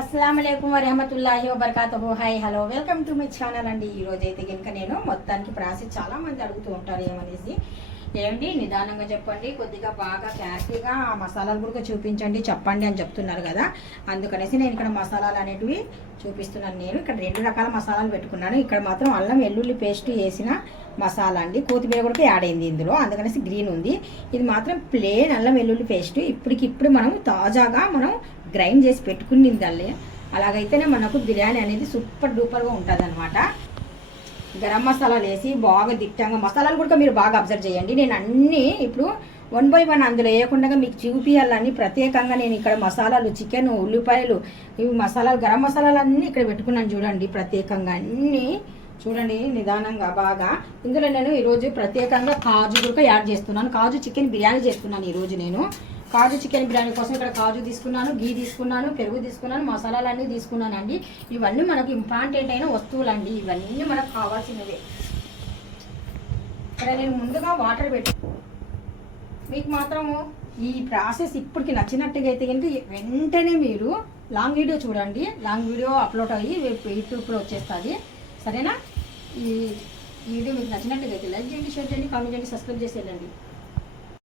అస్సలాము అలైకుం వరహమతుల్లాహి వబర్కాతుహు. Hi hello welcome to my channel అండి. ఈరోజు అయితే కనుక నేను మొత్తానికి ప్రాసెస్ చాలా మంది అడుగుతూ ఉంటారు ఏమనేసి, ఏమండి నిదానంగా చెప్పండి, కొద్దిగా బాగా క్లారిటీగా ఆ మసాలాలు కూడా చూపించండి చెప్పండి అని చెప్తున్నారు కదా. అందుకనేసి నేను ఇక్కడ మసాలాలు అనేటివి చూపిస్తున్నాను. నేను ఇక్కడ 2 రకాల మసాలాలు పెట్టుకున్నాను. ఇక్కడ మాత్రం అల్లం వెల్లుల్లి పేస్ట్ వేసిన మసాలా అండి, కొత్తిమీర కూడా యాడ్ అయింది ఇందులో, అందుకనేసి గ్రీన్ ఉంది. ఇది మాత్రం ప్లేన్ అల్లం వెల్లుల్లి పేస్ట్ ఇప్పటికిప్పుడు మనం తాజాగా మనం గ్రైండ్ చేసి పెట్టుకునిందల్లే. అలాగైతేనే మనకు బిర్యానీ అనేది సూపర్ డూపర్గా ఉంటుంది అనమాట. గరం మసాలాలు వేసి బాగా దిట్టంగా మసాలాలు కూడా మీరు బాగా అబ్జర్వ్ చేయండి. నేను అన్నీ ఇప్పుడు 1 by 1 అందులో వేయకుండా మీకు చూపియాలని ప్రత్యేకంగా నేను ఇక్కడ మసాలాలు, చికెన్, ఉల్లిపాయలు, ఇవి మసాలాలు, గరం మసాలాలు అన్నీ ఇక్కడ పెట్టుకున్నాను చూడండి. ప్రత్యేకంగా అన్నీ చూడండి నిదానంగా బాగా. ఇందులో నేను ఈరోజు ప్రత్యేకంగా కాజు కూడా యాడ్ చేస్తున్నాను. కాజు చికెన్ బిర్యానీ చేస్తున్నాను ఈరోజు నేను. కాజు చికెన్ బిర్యానీ కోసం ఇక్కడ కాజు తీసుకున్నాను, గీ తీసుకున్నాను, పెరుగు తీసుకున్నాను, మసాలాలు అన్నీ తీసుకున్నాను అండి. ఇవన్నీ మనకు ఇంపార్టెంట్ అయిన వస్తువులు అండి, ఇవన్నీ మనకు కావాల్సినవే. ఇక్కడ నేను ముందుగా వాటర్ పెట్టి మీకు మాత్రము ఈ ప్రాసెస్ ఇప్పటికి నచ్చినట్టుగా అయితే కనుక వెంటనే మీరు లాంగ్ వీడియో చూడండి. లాంగ్ వీడియో అప్లోడ్ అయ్యి యూట్యూబ్లో వచ్చేస్తుంది, సరేనా? ఈ వీడియో మీకు నచ్చినట్టుగా అయితే లైక్ చేయండి, షేర్ చేయండి, కామెంట్ చేయండి, సబ్స్క్రైబ్ చేసి వెళ్ళండి.